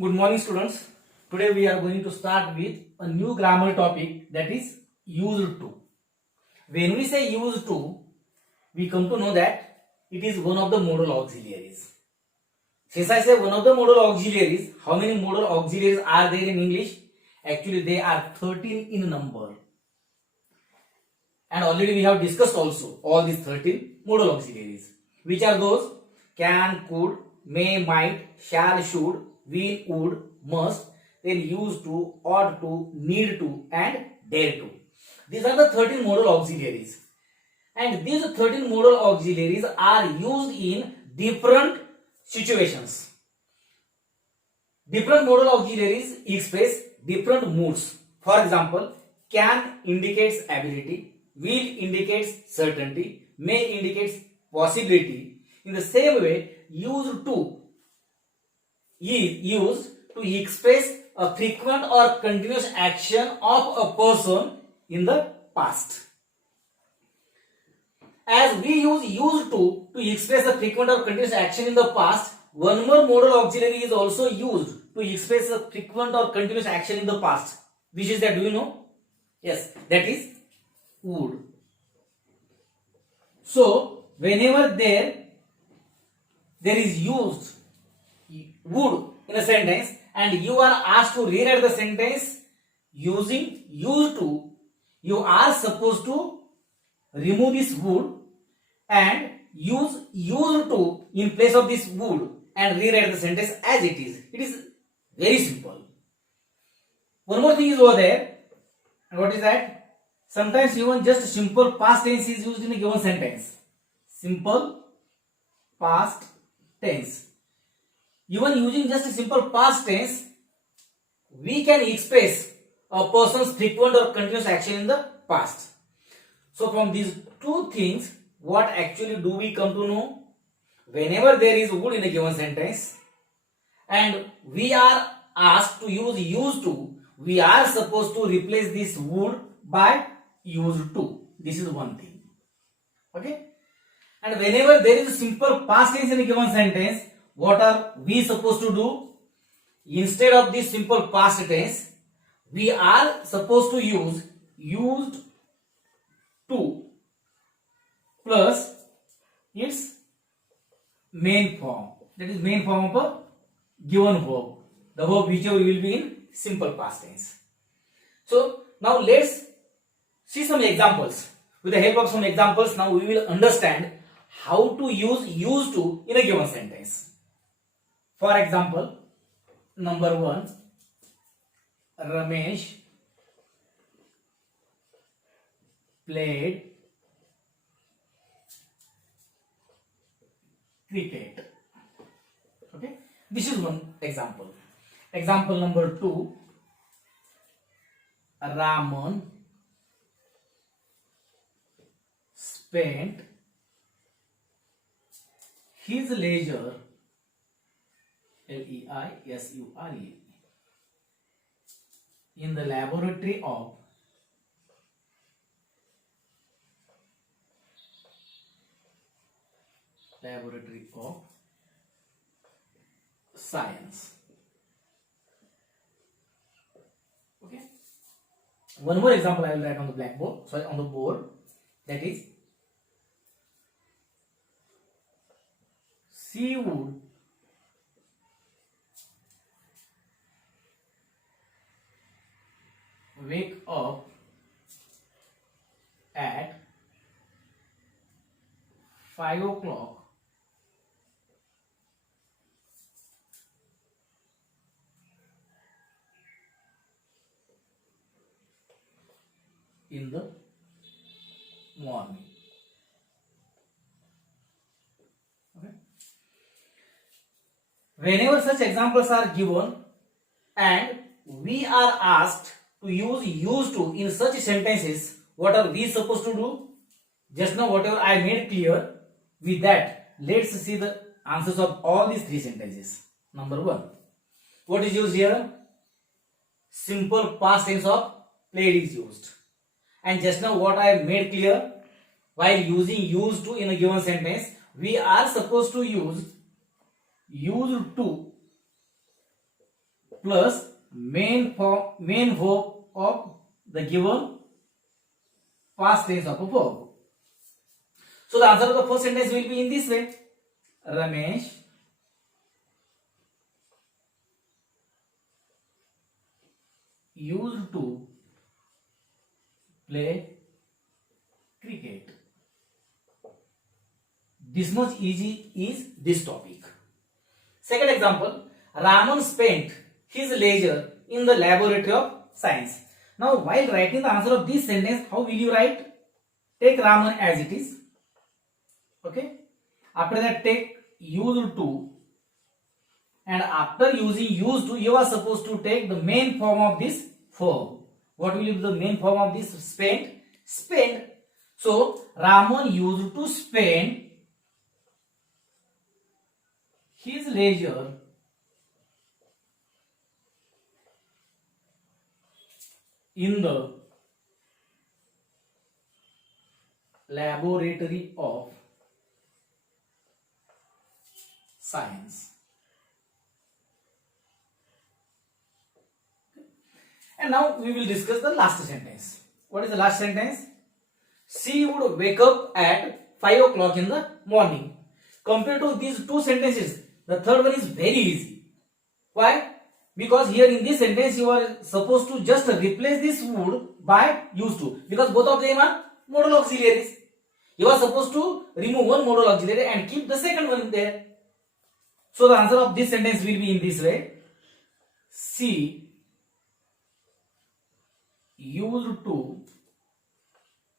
Good morning, students. Today we are going to start with a new grammar topic, that is used to. When we say used to, we come to know that it is one of the modal auxiliaries. Since I say one of the modal auxiliaries, how many modal auxiliaries are there in English? Actually, they are 13 in number. And already we have discussed also all these 13 modal auxiliaries. Which are those? Can, could, may, might, shall, should, will, would, must, then used to, ought to, need to, and dare to. These are the 13 modal auxiliaries. And these 13 modal auxiliaries are used in different situations. Different modal auxiliaries express different moods. For example, can indicates ability, will indicates certainty, may indicates possibility. In the same way, used to is used to express a frequent or continuous action of a person in the past. As we use used to express a frequent or continuous action in the past, one more modal auxiliary is also used to express a frequent or continuous action in the past. Which is that, do you know? Yes, that is would. So, whenever there is used would in a sentence and you are asked to rewrite the sentence using used to, you are supposed to remove this would and use used to in place of this would and rewrite the sentence as it is. It is very simple. One more thing is over there, and what is that? Sometimes even just simple past tense is used in a given sentence. Simple past tense. Even using just a simple past tense, we can express a person's frequent or continuous action in the past. So from these two things, what actually do we come to know? Whenever there is would in a given sentence and we are asked to use used to, we are supposed to replace this would by used to. This is one thing. Okay? And whenever there is a simple past tense in a given sentence, what are we supposed to do? Instead of this simple past tense, we are supposed to use used to plus its main form. That is main form of a given verb. The verb whichever will be in simple past tense. So now let's see some examples. With the help of some examples, now we will understand how to use used to in a given sentence. For example, number 1, Ramesh played cricket. Okay, this is one example. Example number 2, Raman spent his leisure leisure in the laboratory of science. Okay. One more example I will write on the blackboard, sorry, on the board. That is, she would wake up at 5 o'clock in the morning. Okay. Whenever such examples are given and we are asked to use used to in such sentences, what are we supposed to do? Just now whatever I made clear, with that let's see the answers of all these three sentences. Number 1, what is used here? Simple past tense of played is used. And just now what I made clear, while using used to in a given sentence, we are supposed to use used to plus main verb of the given past tense of a verb. So the answer of the first sentence will be in this way. Ramesh used to play cricket. This much easy is this topic. Second example, Raman spent his leisure in the laboratory of science. Now while writing the answer of this sentence, how will you write? Take Raman as it is. Okay. After that take used to, and after using used to, you are supposed to take the main form of this verb. What will be the main form of this? Spent. Spend. So Raman used to spend his leisure in the laboratory of science. And now we will discuss the last sentence. What is the last sentence? She would wake up at 5 o'clock in the morning. Compared to these two sentences, the third one is very easy. Why? Because here in this sentence you are supposed to just replace this would by used to, because both of them are modal auxiliaries. You are supposed to remove one modal auxiliary and keep the second one there. So the answer of this sentence will be in this way. She used to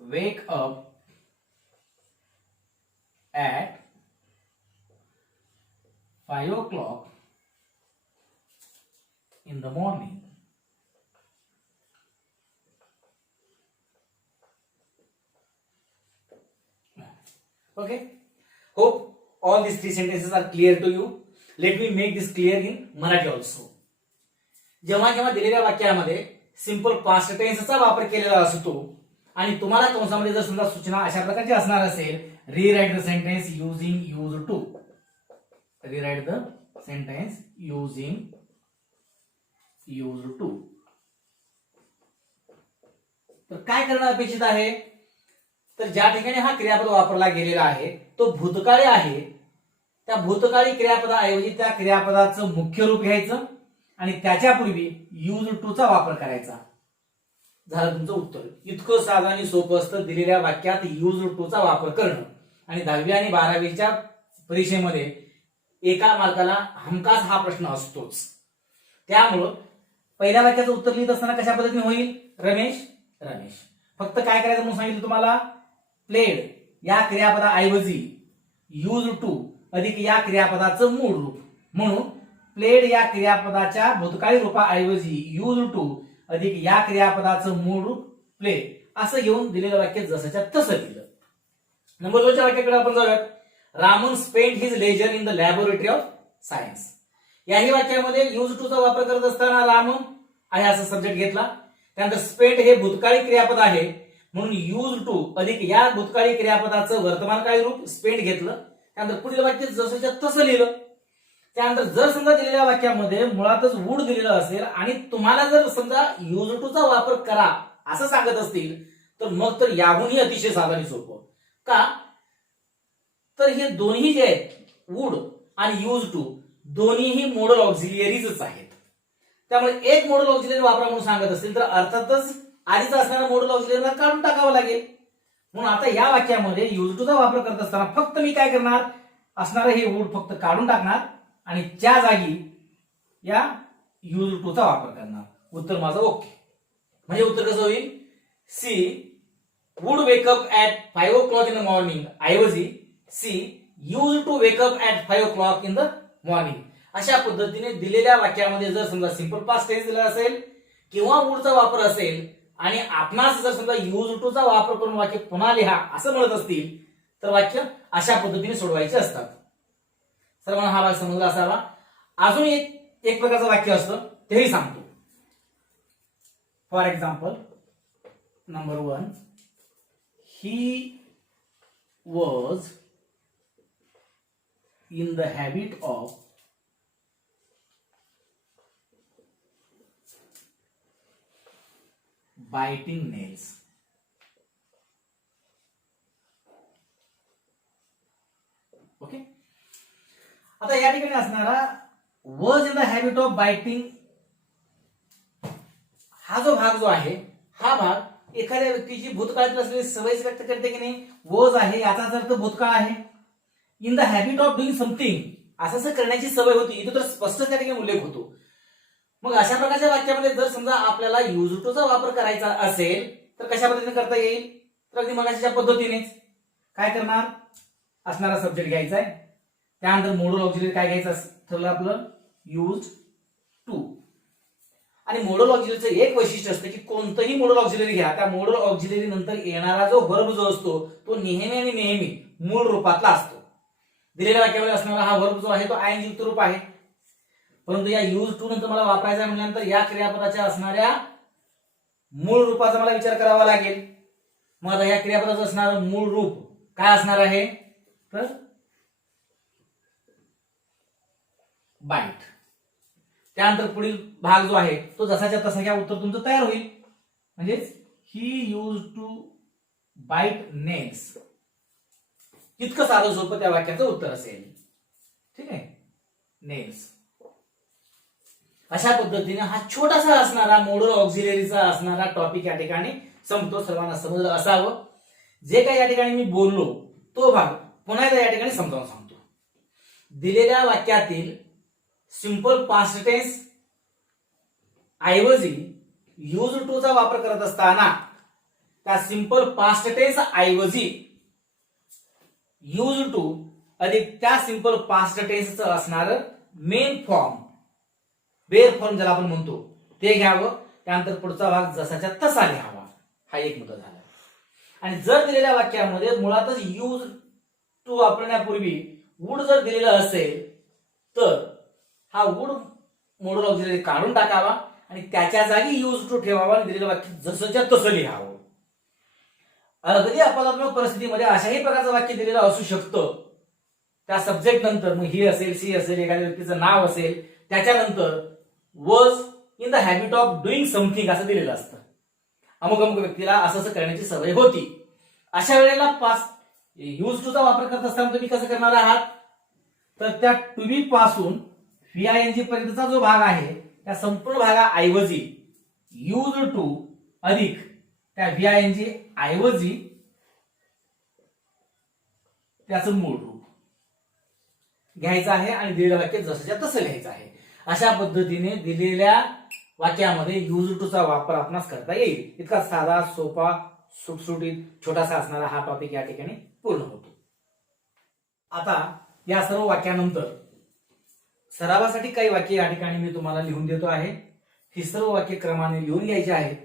wake up at 5 o'clock in the morning. Okay. Hope all these three sentences are clear to you. Let me make this clear in Marathi also. जेव्हा केव्हा दिलेल्या वाक्यामध्ये simple past टेन्सचा वापर केलेला असतो आणि तुम्हाला कंसामध्ये जर समजा सूचना अशा प्रकारची असणार असेल, rewrite the sentence using used to. Rewrite the sentence using used to. तर काय करणं अपेक्षित आहे? तर ज्या ठिकाणी हा क्रियापद वापरला गेलेला आहे तो भूतकाळी आहे, त्या भूतकाळी क्रियापदाऐवजी त्या क्रियापदाचं मुख्य रूप घ्यायचं आणि त्याच्यापूर्वी यूज्ड टू चा वापर करायचा. झालं तुमचं उत्तर. इतकं साधं आणि सोपं असतं दिलेल्या वाक्यात यूज्ड टू चा वापर करणं. आणि 10वी आणि 12वीच्या परीक्षेमध्ये एका मार्काला हमखास हा प्रश्न असतोच. त्यामुळं पहिल्या वाक्याचं उत्तर लिहित असताना कशा पद्धतीने होईल? रमेश रमेश. फक्त काय करायचं म्हणून सांगितलं तुम्हाला? प्लेड या क्रियापदाऐवजी यूज्ड टू अधिक या क्रियापदाचं मूळ रूप. म्हणून प्लेड या क्रियापदाच्या भूतकाळी रूपाऐवजी यूज्ड टू अधिक या क्रियापदाचं मूळ रूप प्ले असं घेऊन दिलेलं वाक्य जसंच्या तसं लिहिलं. नंबर 2च्या वाक्याकडे आपण जाऊयात. Raman spent his leisure in the laboratory of science. याही वाक्यामध्ये यूज टू चा वापर करत असताना रामन आहे असं सब्जेक्ट घेतला. त्यानंतर स्पेंट हे भूतकाळी क्रियापद आहे म्हणून यूज टू अधिक या भूतकाळी क्रियापदाचं वर्तमानकाळी रूप स्पेंट घेतलं. त्यानंतर पुढील वाक्य जसंच्या तसं लिहिलं. त्यानंतर जर समजा दिलेल्या वाक्यामध्ये मुळातच वूड दिलेलं असेल आणि तुम्हाला जर समजा यूज टू चा वापर करा असं सांगत असतील तर मग तर याहूनही अतिशय साधं आणि सोपं. का? तर हे दोन्ही जे आहेत वूड आणि यूज टू दोन्हीही मोडल ऑक्झिलियरीज आहेत. त्यामुळे एक मोडल ऑक्झिलियरी वापरा म्हणून सांगत असतील तर अर्थातच आधीच असणारा मोडल ऑक्झिलियरीला काढून टाकावं लागेल. म्हणून आता या वाक्यामध्ये यूज टू चा वापर करत असताना फक्त मी काय करणार? असणारं हे वूड फक्त काढून टाकणार आणि त्या जागी या यूज टू चा वापर करणार. उत्तर माझं ओके. म्हणजे उत्तर कसं होईल? She would wake up at 5 o'clock in the morning ऐवजी she used to wake up at 5 o'clock in the morning. अशा पद्धतीने दिलेल्या वाक्यामध्ये जर समजा सिंपल पास्ट टेन्स दिला असेल किंवा वुडचा वापर असेल आणि आपणास जर समजा यूज टू चा वापर करून वाक्य पुन्हा लिहा असं म्हणत असतील तर वाक्य अशा पद्धतीने सोडवायचे असतात. सर्वांना हा भाग समजला असावा. अजून एक प्रकारचं वाक्य असतं तेही सांगतो. For example number 1, he was in the habit of biting nails. Okay. आता या ठिकाणी असणारा was in the habit of biting हा जो भाग जो आहे हा भाग एखाद्या व्यक्तीची भूतकाळातील असलेली सवय व्यक्त करते की नाही. वॉज आहे याचा अर्थ भूतकाळ आहे. In the habit of doing something असं करण्याची सवय होती. इथे तर स्पष्ट त्या ठिकाणी उल्लेख होतो. मग अशा प्रकारच्या वाक्यामध्ये जर समजा आपल्याला यूज टू चा वापर करायचा असेल तर कशा पद्धतीने करता येईल. तर अगदी मगाशीच्या पद्धतीनेच काय करणार, असणारा सब्जेक्ट घ्यायचा आहे, त्यानंतर मोडल ऑक्झिलरी काय घ्यायचं ठरलं आपलं, यूज टू. आणि मोडल ऑक्झिलरीचं एक वैशिष्ट्य असतं की कोणतंही मोडल ऑक्झिलरी घ्या, त्या मोडल ऑक्झिलरी नंतर येणारा जो वर्ब जो असतो तो नेहमी आणि नेहमी मूळ रूपातला असतो. दिलेल्या वाक्यामध्ये असणारा हा वर्ब जो आहे तो आयएनजी युक्त रूप आहे. परंतु या यूज टू नंतर मला वापरायचा म्हटल्यानंतर या क्रियापदाच्या असणाऱ्या मूळ रूपाचा मला विचार करावा लागेल. मग आता या क्रियापदाचं असणारं मूळ रूप काय असणार आहे तर बाईट. त्यानंतर पुढील भाग जो आहे तो जसाच्या तसा घ्या, उत्तर तुमचं तयार होईल. म्हणजेच ही यूज टू बाईट नेल्स. इतकं साधं सोपं त्या वाक्याचं उत्तर असेल. ठीक आहे, नेल्स. अशा पद्धतीने हा छोटासा असणारा मोडल ऑक्झिलरीचा असणारा टॉपिक या ठिकाणी संपतो. सर्वांना समजलं असावं. जे काही या ठिकाणी मी बोललो तो भाग पुन्हा एकदा या ठिकाणी समजावून सांगतो. दिलेल्या वाक्यातील सिंपल पास्ट टेन्स ऐवजी यूज टू चा वापर करत असताना त्या सिंपल पास्ट टेन्स ऐवजी यूज टू अधिक त्या सिंपल पास्ट टेन्सचं असणारं मेन फॉर्म, बेअर फॉर्म ज्याला आपण म्हणतो ते घ्यावं. त्यानंतर पुढचा भाग जसाच्या तसा घ्यावा. हा एक मुद्दा झाला. आणि जर दिलेल्या वाक्यामध्ये मुळातच यूज टू वापरण्यापूर्वी वुड जर दिलेलं असेल तर हा वुड मोडल ऑक्झिलरी काढून टाकावा आणि त्याच्या जागी यूज टू ठेवावा आणि दिलेलं वाक्य जसंच्या तसं लिहावं. अगदी अपवादात्मक परिस्थितीमध्ये अशाही प्रकारचं वाक्य दिलेलं असू शकतं. त्या सब्जेक्ट नंतर मग ही असेल, सी असेल, एखाद्या व्यक्तीचं नाव असेल, त्याच्यानंतर was in the habit of doing something असं दिलेलं असतं. अमुक अमुक व्यक्तीला असं करण्याची सवय होती. अशा वेळेला पास यूज टू चा वापर करत असताना तुम्ही कसं करणार आहात तर त्या टू बी पासून व्हीआयएनजी पर्यंतचा जो भाग आहे त्या संपूर्ण भागाऐवजी यूज टू अधिक त्या व्हीआयएनजी ऐवजी त्याचं मूळ रूप घ्यायचं आहे आणि दिलेलं वाक्य जसंच्या तसं घ्यायचं आहे. अशा पद्धतीने दिलेल्या वाक्यामध्ये यूज टू चा वापर आपणास करता येईल. इतका साधा सोपा सुटसुटीत छोटासा असणारा हा टॉपिक या ठिकाणी पूर्ण होतो. आता या सर्व वाक्यानंतर सरावासाठी काही वाक्य या ठिकाणी मी तुम्हाला लिहून देतो आहे. ही सर्व वाक्य क्रमाने लिहून घ्यायची आहेत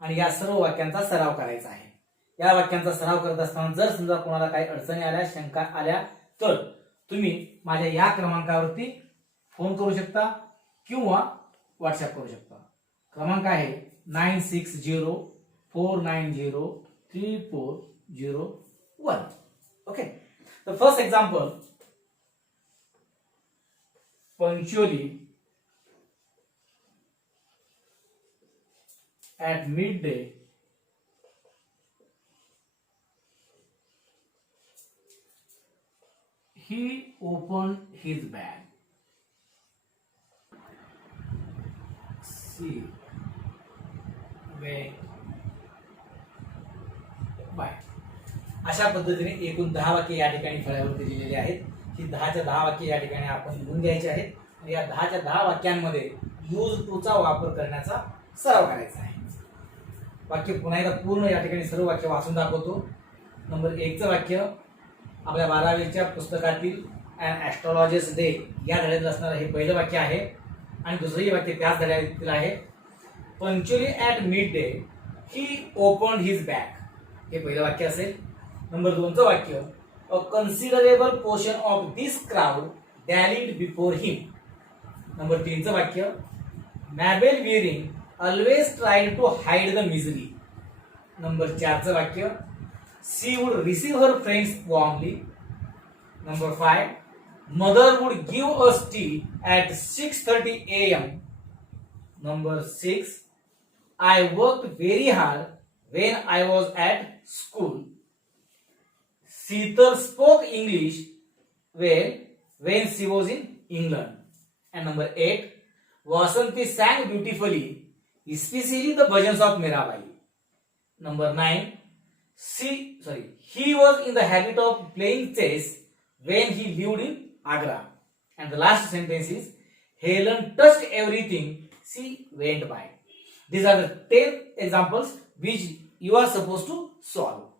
आणि या सर्व वाक्यांचा सराव करायचा आहे. या वाक्यांचा सराव करत असताना जर समजा कोणाला काही अडचणी आल्या, शंका आल्या तर तुम्ही माझ्या या क्रमांकावरती फोन करू शकता किंवा व्हॉट्सअप करू शकता. क्रमांक आहे 9604903401. Okay. The first example, punctually at midday he opened his bag. See, wait, bye. अशा पद्धतीने एकूण 10 वाक्य या ठिकाणी फळ्यावरती दिलेली आहेत. ही 10च्या 10 वाक्य या ठिकाणी आपण लिहून घ्यायची आहेत आणि या 10च्या 10 वाक्यांमध्ये यूज टू चा वापर करण्याचा सराव करायचा आहे. वाक्य पुन्हा एकदा पूर्ण या ठिकाणी सर्व वाक्य वाचून दाखवतो. नंबर 1 चं वाक्य आपल्या 12वीच्या पुस्तकातील अन ॲस्ट्रॉलॉजर्स डे या धड्यातील असणारं हे पहिलं वाक्य आहे आणि दुसरंही वाक्य त्याच धड्यातील आहे. Punctually at midday he opened his bag हे पहिलं वाक्य असेल. नंबर 2 चं वाक्य, a considerable portion of this crowd dallied before him. Number 3 चं वाक्य, Mabel Wearing always tried to hide the misery. Number 4 चं वाक्य, she would receive her friends warmly. Number 5, mother would give us tea at 6:30 a.m. Number 6, I worked very hard when I was at school. Sheetal spoke English when she was in England. And number 8, Vasanti sang beautifully, especially the bhajans of Mirabai. Number 9, he was in the habit of playing chess when he lived in Agra. And the last sentence is, Helen touched everything she went by. These are the 10 examples which you are supposed to solve.